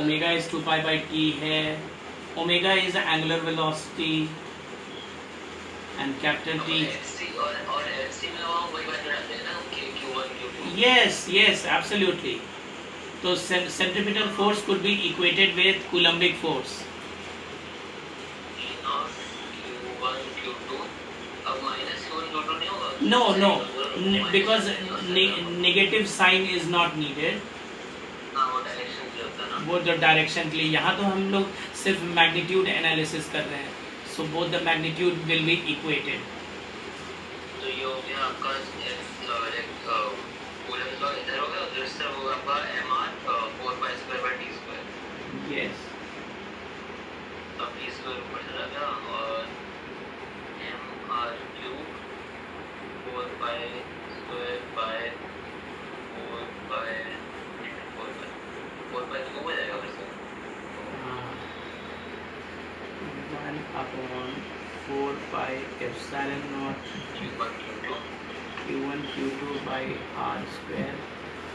Omega is 2 pi by T है, omega is angular velocity and capital T. Yes yes absolutely. तो centripetal force could be equated with Coulombic force. No, no, because negative sign is not needed. वो जो direction के लिए, यहाँ तो हम लोग सिर्फ मैग्नीट्यूड एनालिसिस कर रहे हैं, so both the magnitude will be equated. तो ये हो गया आपका कूलम्ब लॉ इधर हो गया, उधर से होगा आपका mr 4π² यस। तो p² ऊपर चला गया और mr³ 4π² 4π तो हो जाएगा फिर से 1/4πε0 q1 q2 by r²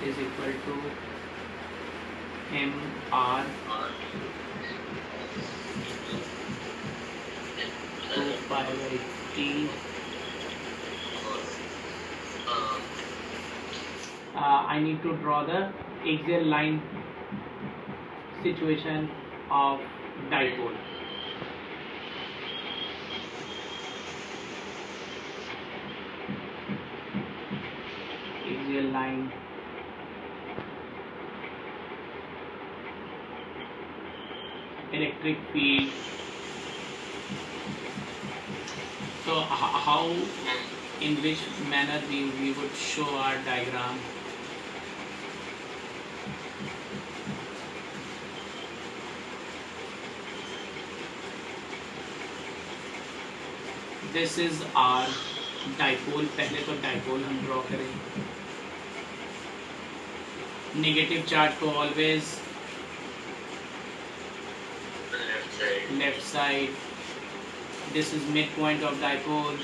is equal to mr 2 pi by t। I need to draw the axial line situation of dipole. Axial line electric field. So how, in which manner we would show our diagram? This is our dipole। पहले तो dipole हम draw करेंगे। Negative charge को always left side. This is midpoint of dipole।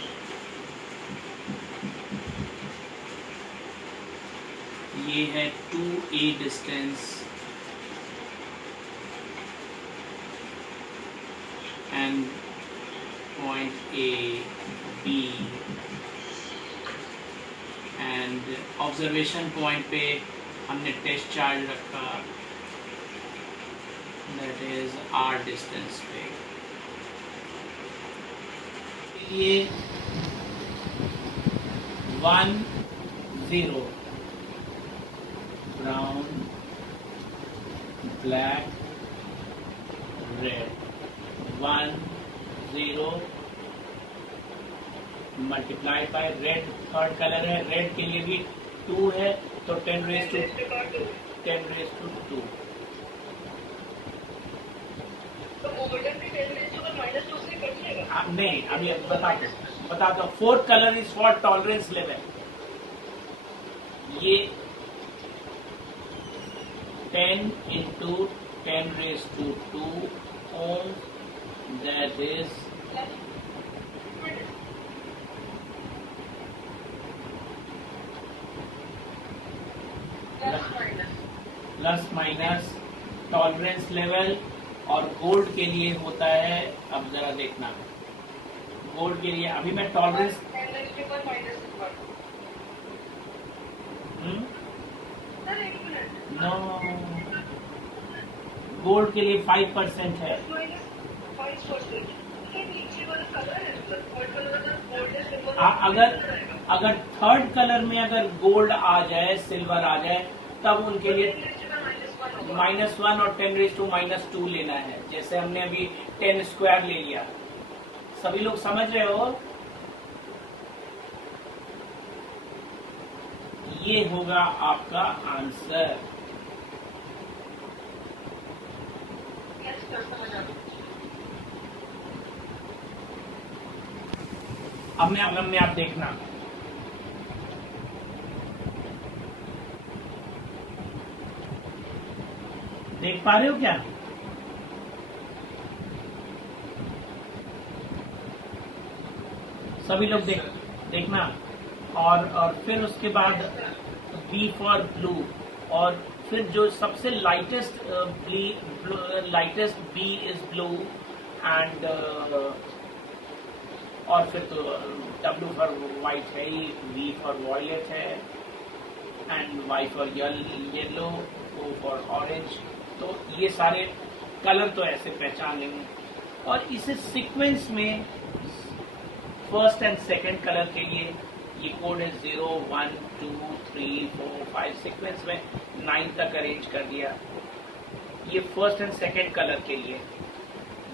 ये है 2a distance and point A B and observation point पे हमने test charge रखा, दैट इज r डिस्टेंस पे। ये 1 0 brown black red 1 0 multiplied by red, third colour है, red के लिए भी 2 है तो 10 raised to 2। नहीं, अभी बता दो। Fourth colour is for tolerance level. ये 10 into 10 raised to 2 ohm, that is plus minus tolerance level. और गोल्ड के लिए होता है, अब जरा देखना, गोल्ड के लिए अभी मैं टॉलरेंस नो, गोल्ड के लिए 5% है। अगर थर्ड कलर में अगर गोल्ड आ जाए, सिल्वर आ जाए, तब उनके लिए -1 और 10 raised to -2 लेना है। जैसे हमने अभी 10² ले लिया। सभी लोग समझ रहे हो? ये होगा आपका आंसर। अब में आप देखना, देख पा रहे हो क्या? सभी लोग देखना। और फिर उसके बाद B फॉर ब्लू, और फिर जो सबसे lightest B is blue and और फिर तो W फॉर वाइट है ही, V फॉर वॉयलेट है and Y for yellow, O for orange. तो ये सारे कलर तो ऐसे पहचान लेंगे और इसे सीक्वेंस में फर्स्ट एंड सेकंड कलर के लिए ये कोड है 0 1 2 3 4 5 सीक्वेंस में 9 तक अरेंज कर दिया। ये फर्स्ट एंड सेकंड कलर के लिए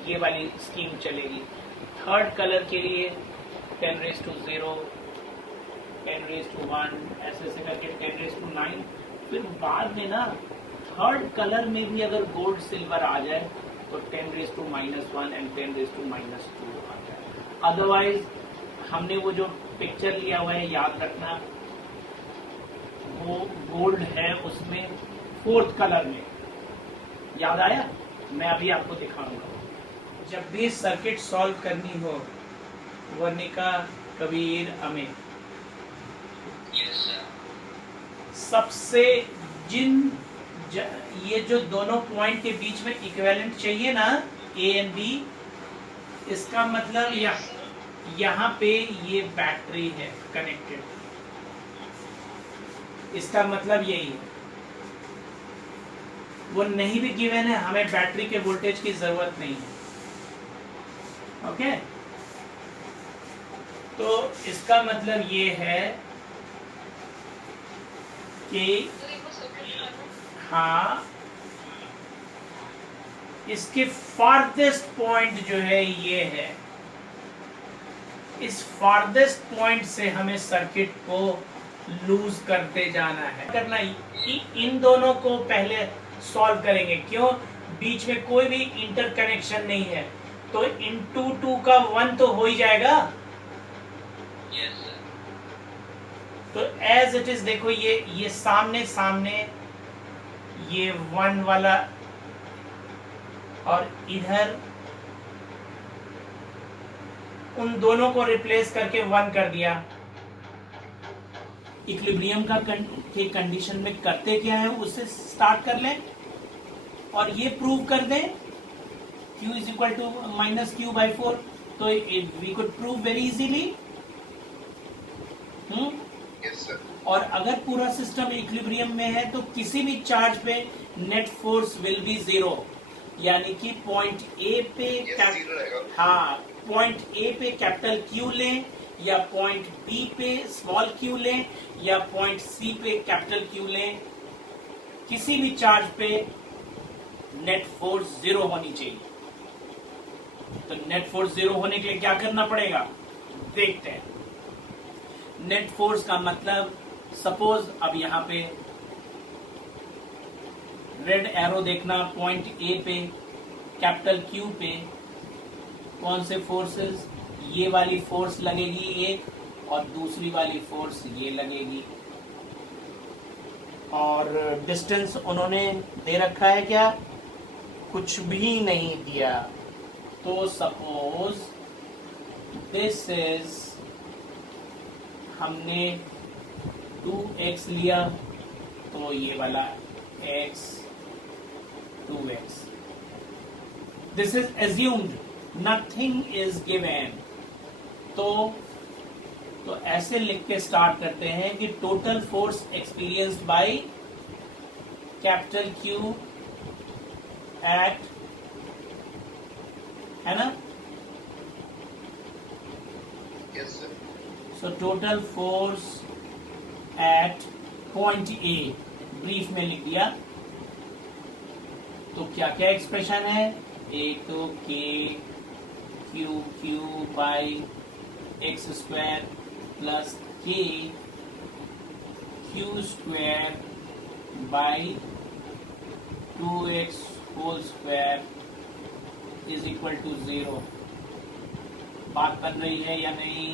ये वाली स्कीम चलेगी। थर्ड कलर के लिए 10 raised to 0, 10 raised to 1, ऐसे करके 10 raised to 9। फिर बाद में ना थर्ड कलर में भी अगर गोल्ड सिल्वर आ जाए तो 10 raised to -1 and 10 raised to -2 आ जाए। अदरवाइज हमने वो जो पिक्चर लिया हुआ है याद रखना, वो गोल्ड है उसमें फोर्थ कलर में। याद आया? मैं अभी आपको दिखाऊंगा। जब भी सर्किट सॉल्व करनी हो, वर्णिका, कबीर, अमित, यस सर। सबसे ये जो दोनों पॉइंट के बीच में इक्विवेलेंट चाहिए ना, ए एंड बी, इसका मतलब यहाँ पे ये बैटरी है कनेक्टेड, इसका मतलब यही है। वो नहीं भी गिवन है, हमें बैटरी के वोल्टेज की जरूरत नहीं है। ओके, तो इसका मतलब ये है कि हाँ, इसके फारदेस्ट पॉइंट जो है ये है, इस फारदेस्ट पॉइंट से हमें सर्किट को लूज करते जाना है। करना इन दोनों को पहले सॉल्व करेंगे, क्यों? बीच में कोई भी इंटरकनेक्शन नहीं है, तो इनटू 2 का 1 तो हो ही जाएगा। Yes sir. तो एज इट इज देखो, ये सामने सामने ये 1 वाला और इधर उन दोनों को रिप्लेस करके 1 कर दिया। इक्विलिब्रियम के कंडीशन में करते क्या है, उससे स्टार्ट कर लें और ये प्रूव कर दें Q is equal to -Q/4। तो we could prove very easily. Yes sir. और अगर पूरा सिस्टम इक्विलिब्रियम में है तो किसी भी चार्ज पे नेट फोर्स विल बी 0, यानी कि पॉइंट ए पे हाँ, पॉइंट ए पे कैपिटल Q लें या पॉइंट बी पे स्मॉल q लें या पॉइंट सी पे कैपिटल Q लें, किसी भी चार्ज पे नेट फोर्स 0 होनी चाहिए। तो नेट फोर्स 0 होने के लिए क्या करना पड़ेगा, देखते हैं। नेट फोर्स का मतलब, सपोज अब यहां पे रेड एरो देखना, पॉइंट ए पे कैपिटल Q पे कौन से फोर्सेस, ये वाली फोर्स लगेगी एक और दूसरी वाली फोर्स ये लगेगी, और डिस्टेंस उन्होंने दे रखा है क्या, कुछ भी नहीं दिया। तो सपोज दिस इज, हमने 2x लिया तो ये वाला x 2x, this is assumed, nothing is given. तो ऐसे लिख के स्टार्ट करते हैं कि total force experienced by capital Q at, है ना? Yes sir. So total force at point A, brief में लिख दिया। तो क्या क्या एक्सप्रेशन है, एक तो K Q by x² plus K Q² by 2x whole square is equal to 0। बात बन रही है या नहीं,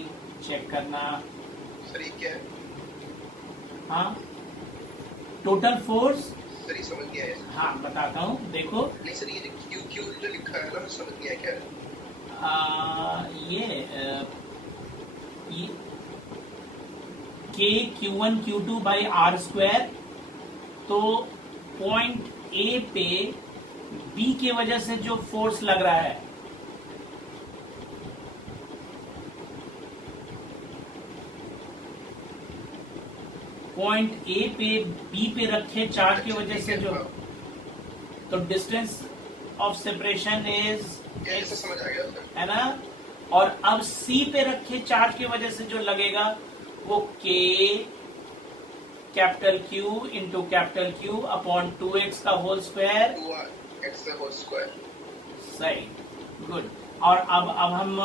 चेक करना। सर ये क्या है? हाँ, टोटल फोर्स, सर ये समझ गया है। हाँ बताता हूँ, देखो। नहीं सर, ये Q जो लिखा है ना, मैं समझ गया क्या है। ये K Q1 Q2 by R² तो पॉइंट ए पे बी के वजह से जो फोर्स लग रहा है, पॉइंट ए पे बी पे रखे चार्ज की वजह से जो, तो डिस्टेंस ऑफ सेपरेशन इज ऐसे समझ आ गया सर। है ना। और अब सी पे रखे चार्ज की वजह से जो लगेगा वो के capital Q into capital Q upon 2x का होल स्क्वायर। 2x का होल स्क्वायर। सही, गुड। और अब हम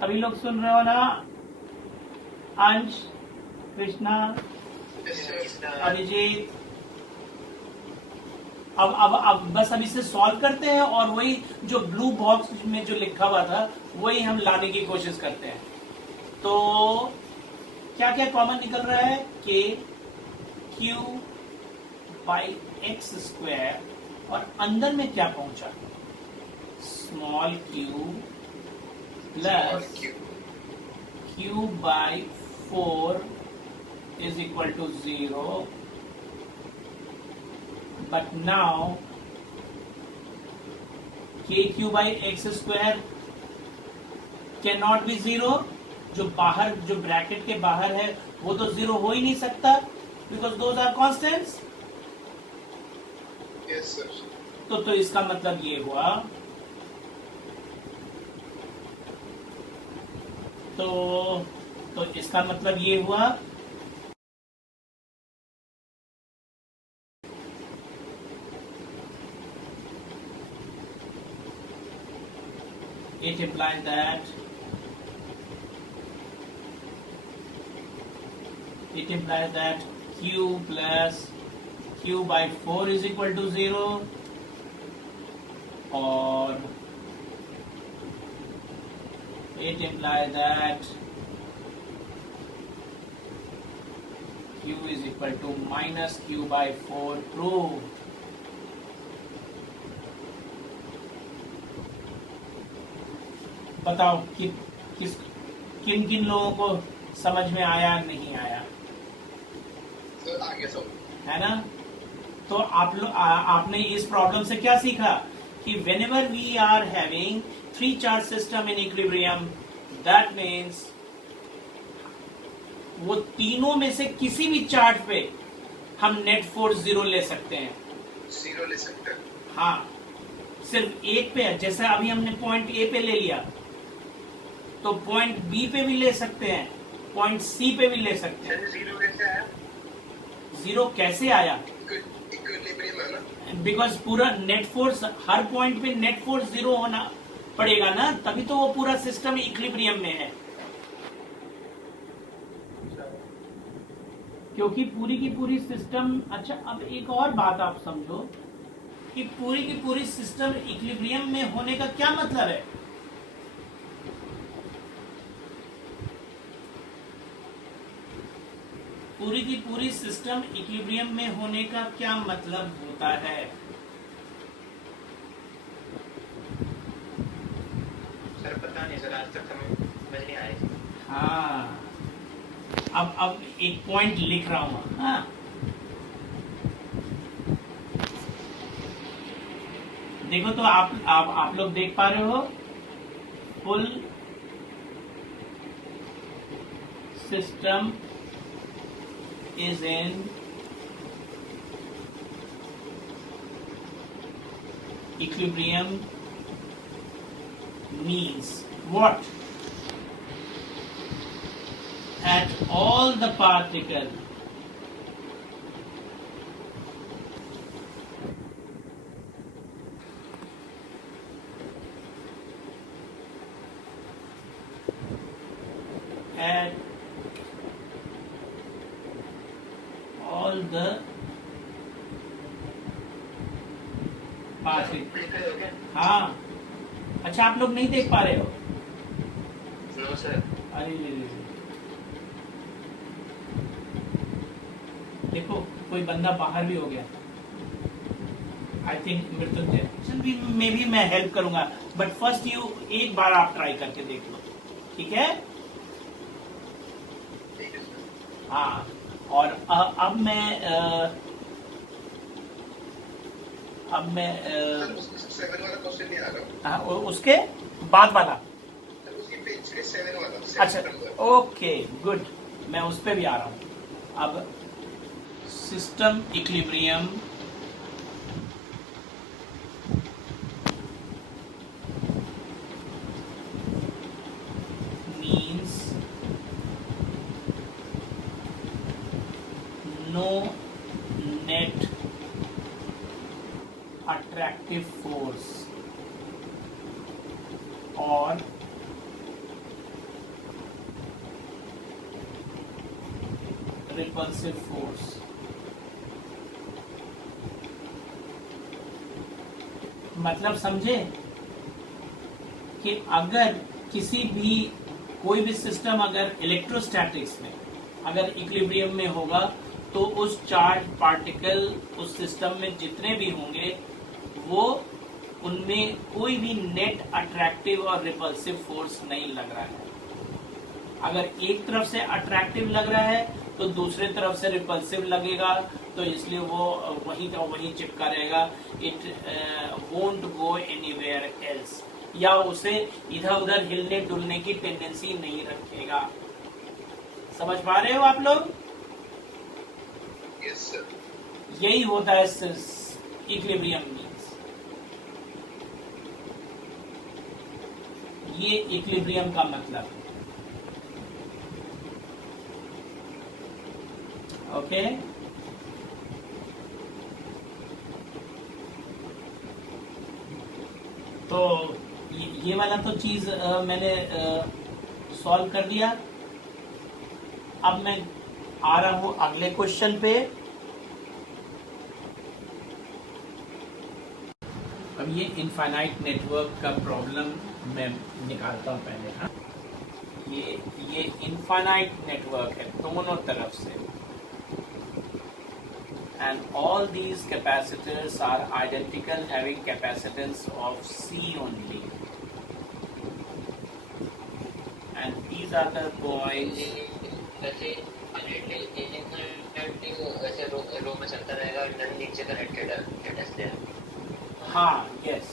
सभी लोग सुन रहे हो ना? अंश, कृष्णा, अभिजीत। अब बस अब इसे सॉल्व करते हैं और वही जो ब्लू बॉक्स में जो लिखा हुआ था वही हम लाने की कोशिश करते हैं। तो क्या क्या कॉमन निकल रहा है? के क्यू बाई एक्स स्क्वायर, और अंदर में क्या पहुंचा? Small Q plus Q by 4 is equal to 0. But now kq by x square cannot be 0. जो बाहर, जो ब्रैकेट के बाहर है वो तो 0 हो ही नहीं सकता, because those are constants. Yes sir. तो इसका मतलब ये हुआ, तो इसका मतलब ये हुआ it implies that q plus q by 4 is equal to 0, or it implies that q is equal to minus q by 4. True. बताओ कि किन किन लोगों को समझ में आया, नहीं आया? सर आगे सब है ना। तो आपने इस प्रॉब्लम से क्या सीखा कि whenever we are having 3 charge system in equilibrium, that means वो तीनों में से किसी भी चार्ज पे हम नेट फोर्स 0 ले सकते हैं। 0 ले सकते हैं। हाँ, सिर्फ एक पे है। जैसे अभी हमने पॉइंट ए पे ले लिया, तो पॉइंट बी पे भी ले सकते हैं, पॉइंट सी पे भी ले सकते हैं। 0 कैसे आया? 0 कैसे आया? इक्विलिब्रियम है ना। बिकॉज पूरा नेट फोर्स, हर पॉइंट पे नेट फोर्स 0 होना पड़ेगा ना, तभी तो वो पूरा सिस्टम इक्विलिब्रियम में है। क्योंकि पूरी की पूरी सिस्टम, अच्छा अब एक और बात आप समझो कि पूरी की पूरी सिस्टम इक्विलिब्रियम में होने का क्या मतलब है? पूरी की पूरी सिस्टम इक्विलिब्रियम में होने का क्या मतलब होता है? सर पता नहीं सर, आज तक समझ नहीं आया। हाँ, अब एक पॉइंट लिख रहा हूं। हाँ, देखो तो आप लोग देख पा रहे हो, full system is in equilibrium means what? At all the particles at all the particles। हाँ, अच्छा आप लोग नहीं देख पा रहे हो? No sir. अरे देखो, कोई बंदा बाहर भी हो गया। आई थिंक मृत्युंजय में भी मैं हेल्प करूंगा, बट फर्स्ट यू एक बार आप ट्राई करके देख लो, ठीक है? हाँ, और अब मैं सर उसके 7 वाला क्वेश्चन नहीं आ रहा। उसके बाद वाला, सर उसकी पेज पे 7 वाला, अच्छा 7 नंबर। ओके गुड, मैं उस पे भी आ रहा हूँ। अब system equilibrium means no net attractive force or repulsive force। मतलब समझे कि अगर किसी भी कोई भी सिस्टम अगर इलेक्ट्रोस्टैटिक्स में अगर इक्विलिब्रियम में होगा तो उस चार्ज पार्टिकल उस सिस्टम में जितने भी होंगे वो उनमें कोई भी नेट अट्रैक्टिव और रिपल्सिव फोर्स नहीं लग रहा है। अगर एक तरफ से अट्रैक्टिव लग रहा है तो दूसरे तरफ से रिपल्सिव लगेगा, तो इसलिए वो वहीं का वहीं चिपका रहेगा। It won't go anywhere else, या उसे इधर उधर हिलने डुलने की टेंडेंसी नहीं रखेगा। समझ पा रहे हो आप लोग? Yes sir. यही होता है इक्विलिब्रियम मीन्स। ये इक्विलिब्रियम का मतलब है। ओके, तो ये वाला तो चीज मैंने सॉल्व कर दिया। अब मैं आ रहा हूं अगले क्वेश्चन पे। अब ये इनफाइनाइट नेटवर्क का प्रॉब्लम मैं निकालता हूं पहले। हाँ, ये इनफाइनाइट नेटवर्क है दोनों तरफ से, and all these capacitors are identical, having capacitance of C only, and these are the points। वैसे वैसे रो में चलता रहेगा, नन नीचे कनेक्टेड है। हाँ, yes।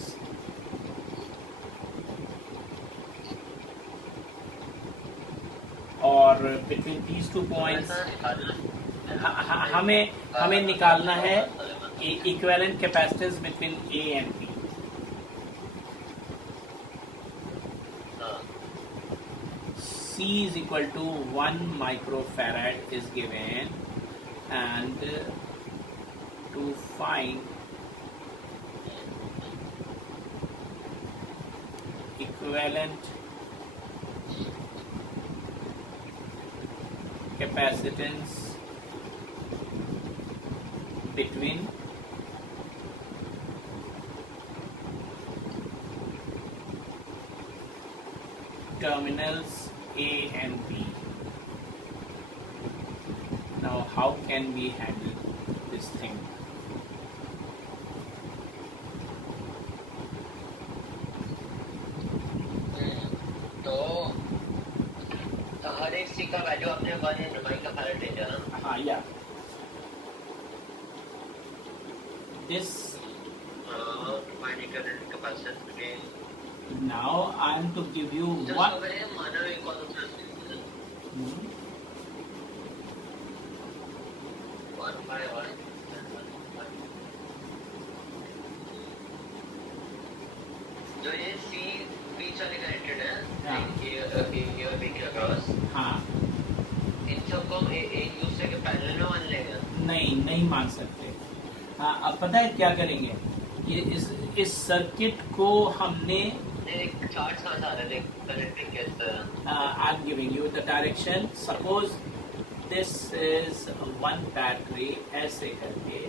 और between these two points हमें निकालना है equivalent capacitance between A and B। C is equal to 1 microfarad is given, and to find equivalent capacitance between terminals A and B. Now how can we handle this thing? तो हर एक सी का value आपने 1 microfarad ले लिया ना? हाँ, या this find equivalent capacitance between now I am to give you just one। over here माना एक constant 1 by 1 जो ये C बीच वाले कनेक्टेड है हाँ। A और B के अक्रॉस, हाँ, इन सबको हम एक दूसरे के पैरेलल में मान लेंगे। नहीं मान सकते। हाँ, अब पता है क्या करेंगे? ये इस सर्किट को हमने एक चार्ज कहाँ से आ रहा है कनेक्टिंग के तरह? I am giving you the direction. Suppose this is one battery, ऐसे करके,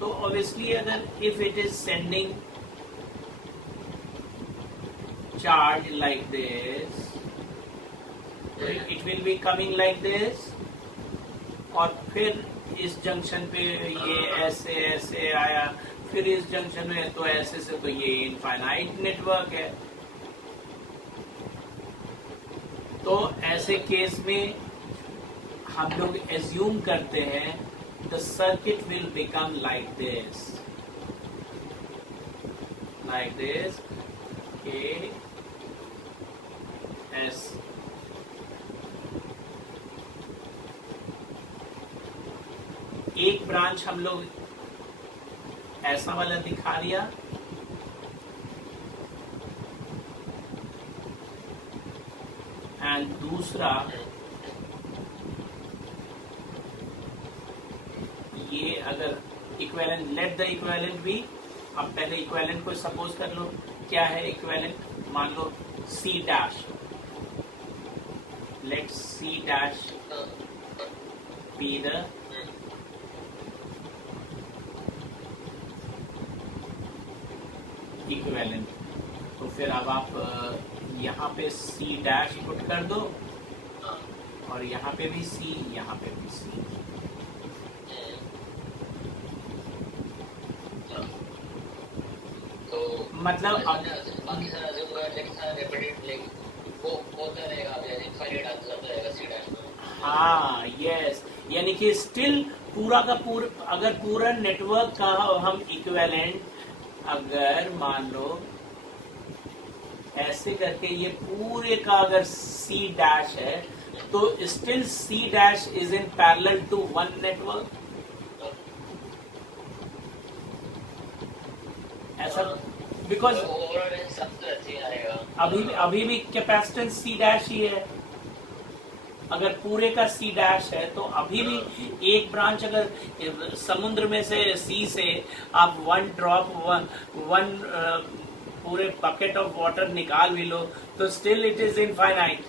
तो ऑब्वियसली अगर if it is sending charge like this, it will be coming like this, और फिर इस जंक्शन पे ये ऐसे ऐसे आया, फिर इस जंक्शन में तो ऐसे से, तो ये इनफाइनाइट नेटवर्क है। तो ऐसे केस में हम लोग एज्यूम करते हैं the circuit will become like this के एस। एक ब्रांच हम लोग ऐसा वाला दिखा दिया, एंड दूसरा ये अगर इक्विवेलेंट, लेट द इक्विवेलेंट भी, अब पहले इक्विवेलेंट को सपोज कर लो। क्या है इक्विवेलेंट? मान लो C dash, let C dash be the equivalent. तो फिर अब आप यहाँ पे C डैश पुट कर दो, और यहाँ पे भी C, यहाँ पे भी C। तो मतलब अब बाकी सारा जो वो होता रहेगा, जैसे फाइल डालता जाता रहेगा C डैश में। हाँ, यस, यानी कि स्टिल पूरा का पूरा, अगर पूरा नेटवर्क का हम इक्विवेलेंट अगर मान लो ऐसे करके ये पूरे का अगर C डैश है, तो still C dash is in parallel to one network. ऐसा बिकॉज अभी भी कैपेसिटेंस C डैश ही है। अगर पूरे का C डैश है तो अभी भी एक ब्रांच, अगर समुद्र में से सी से आप वन ड्रॉप वन पूरे बकेट ऑफ वाटर निकाल भी लो तो स्टिल इट इज इनफाइनाइट।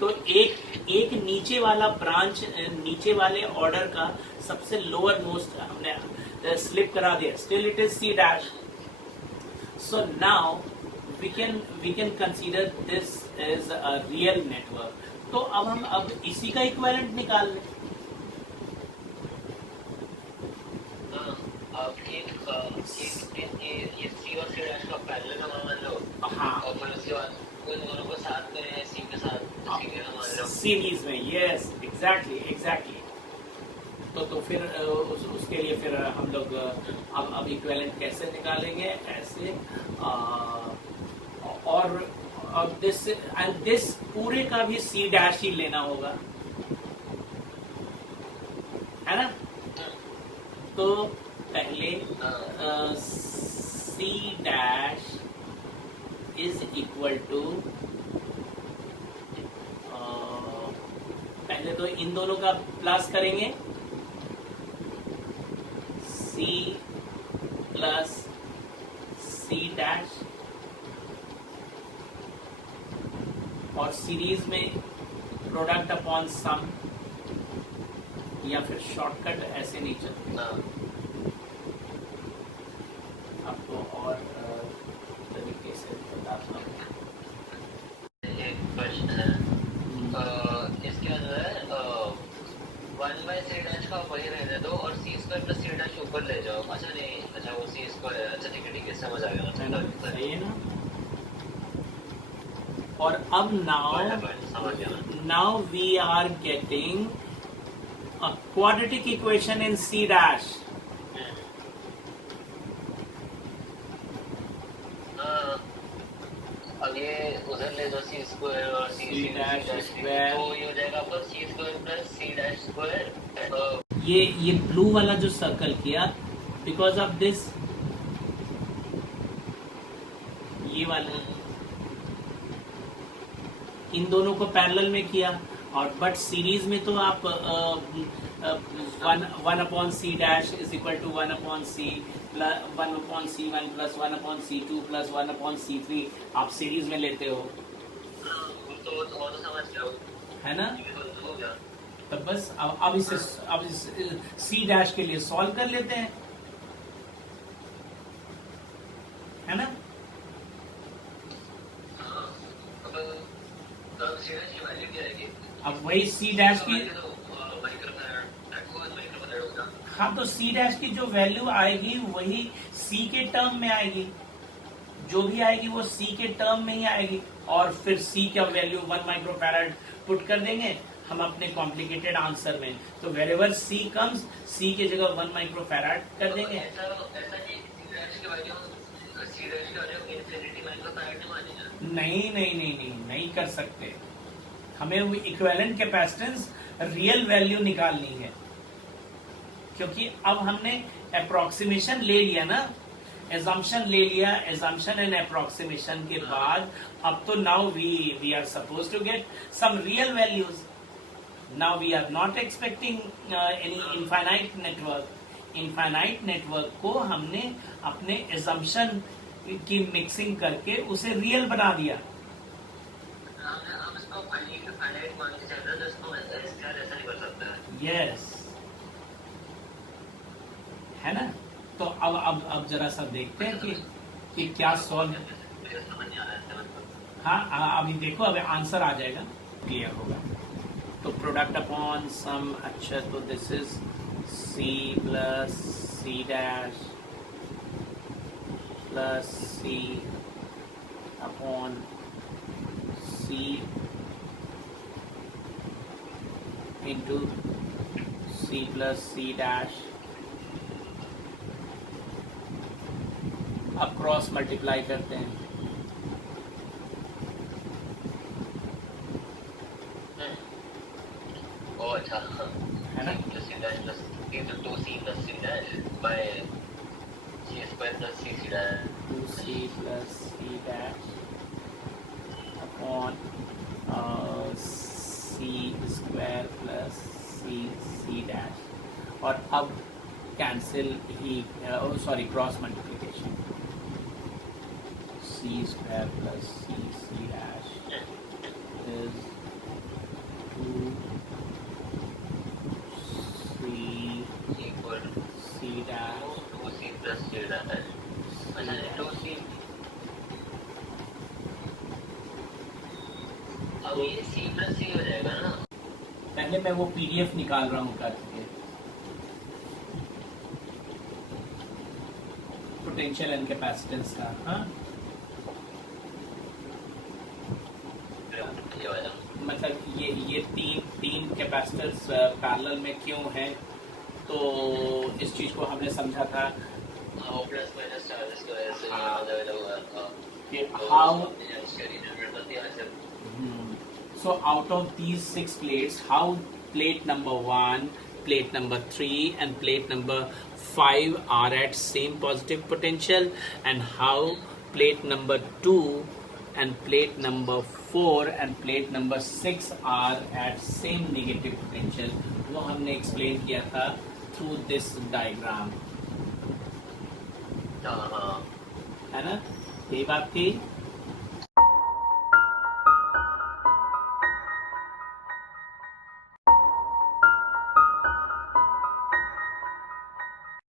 तो एक नीचे वाला ब्रांच, नीचे वाले ऑर्डर का सबसे लोअर मोस्ट हमने स्लिप करा दिया, still it is C dash. So now we can consider this as a real network. तो अब इसी का इक्विवेलेंट निकाल लें। ये C और C डैश का पैरेलल में मान लो। हाँ, और फिर उसके बाद उन दोनों को साथ करें C के साथ सीरीज में मान लो। सीरीज में, यस, एग्जैक्टली। तो फिर उसके लिए फिर हम लोग अब इक्विवेलेंट कैसे निकालेंगे? ऐसे और दिस पूरे का भी C डैश ही लेना होगा, है ना? तो पहले C dash is equal to, पहले तो इन दोनों का प्लस करेंगे, C प्लस C डैश, और सीरीज में प्रोडक्ट अपॉन सम, या फिर शॉर्टकट ऐसे नहीं चलते। आपको और तरीके से बताता हूँ। एक प्रश्न है, इसके अंदर 1/C डैश का वही रहने दो और C square plus C dash ऊपर ले जाओ। अच्छा नहीं, अच्छा वो C स्क्वायर है। अच्छा ठीक है, समझ आ गया। सही है ना? और अब now we are getting a quadratic equation in C dash. अब ये उधर ले दो C स्क्वायर और C डैश स्क्वायर, तो ये हो जाएगा आपका C square plus C dash square. ये ब्लू वाला जो सर्कल किया, बिकॉज ऑफ दिस, ये वाला इन दोनों को पैरेलल में किया, और बट सीरीज में तो आप 1/C dash is equal to 1/C plus 1/C1 plus 1/C2 plus 1/C3 आप सीरीज में लेते हो, तो समझ जाओ, है ना? हो गया। तो बस अब इसे C डैश के लिए सॉल्व कर लेते हैं, है ना? अब वही C डैश की, हाँ, तो C डैश की जो वैल्यू आएगी वही C के टर्म में आएगी। जो भी आएगी वो C के टर्म में ही आएगी, और फिर C का वैल्यू 1 माइक्रोफैराड पुट कर देंगे हम अपने कॉम्प्लिकेटेड आंसर में। तो वेरेवर C कम्स, C की जगह 1 माइक्रोफैराड कर देंगे। ऐसा नहीं C डैश की वैल्यू इंफिनिटी माइक्रोफैराड नहीं मानेगा। नहीं कर सकते। हमें वो इक्विवेलेंट कैपेसिटेंस रियल वैल्यू निकालनी है, क्योंकि अब हमने अप्रोक्सीमेशन ले लिया ना, एजम्पशन ले लिया। एजम्पशन एंड अप्रोक्सीमेशन के बाद अब तो now we are suppose to get some real values. Now we are not expecting any infinite network. Infinite network को हमने अपने एजम्पशन की मिक्सिंग करके उसे रियल बना दिया। हम इसको फाइनाइट मान के चल रहे हैं, तो इसको ऐसा नहीं कर सकता है। यस, है ना। तो अब जरा सा देखते हैं कि क्या सॉल्व। मुझे समझ नहीं आ रहा है। हाँ, अभी देखो, अभी आंसर आ जाएगा, क्लियर होगा। तो प्रोडक्ट अपॉन सम, अच्छा, तो this is C plus C dash plus C upon C into C plus C dash. अब क्रॉस मल्टीप्लाई करते हैं। ओ अच्छा, है ना। C dash plus 2C plus C dash by C square plus C dash 2C plus C dash upon C square plus C dash, और अब cancel he, sorry, cross multiplication. C square plus C dash is 2C equal C dash 2C plus C dash। अच्छा, 2C, अब ये C plus C हो जाएगा ना। पहले मैं वो PDF निकाल रहा हूँ करके, पोटेंशियल एंड कैपेसिटेंस का। हाँ, ये वाला मतलब ये तीन कैपेसिटर्स पैरेलल में क्यों हैं, तो इस चीज को हमने समझा था प्लस माइनस चार्जेस की वजह से ये वाला हुआ कि हाउ, था। so out of these 6 plates, how plate number 1, plate number 3 and plate number 5 are at same positive potential, and how plate number 2 and plate number 4 and plate number 6 are at same negative potential, वो हमने explain किया था through this diagram, हाँ, है ना। यही बात थी।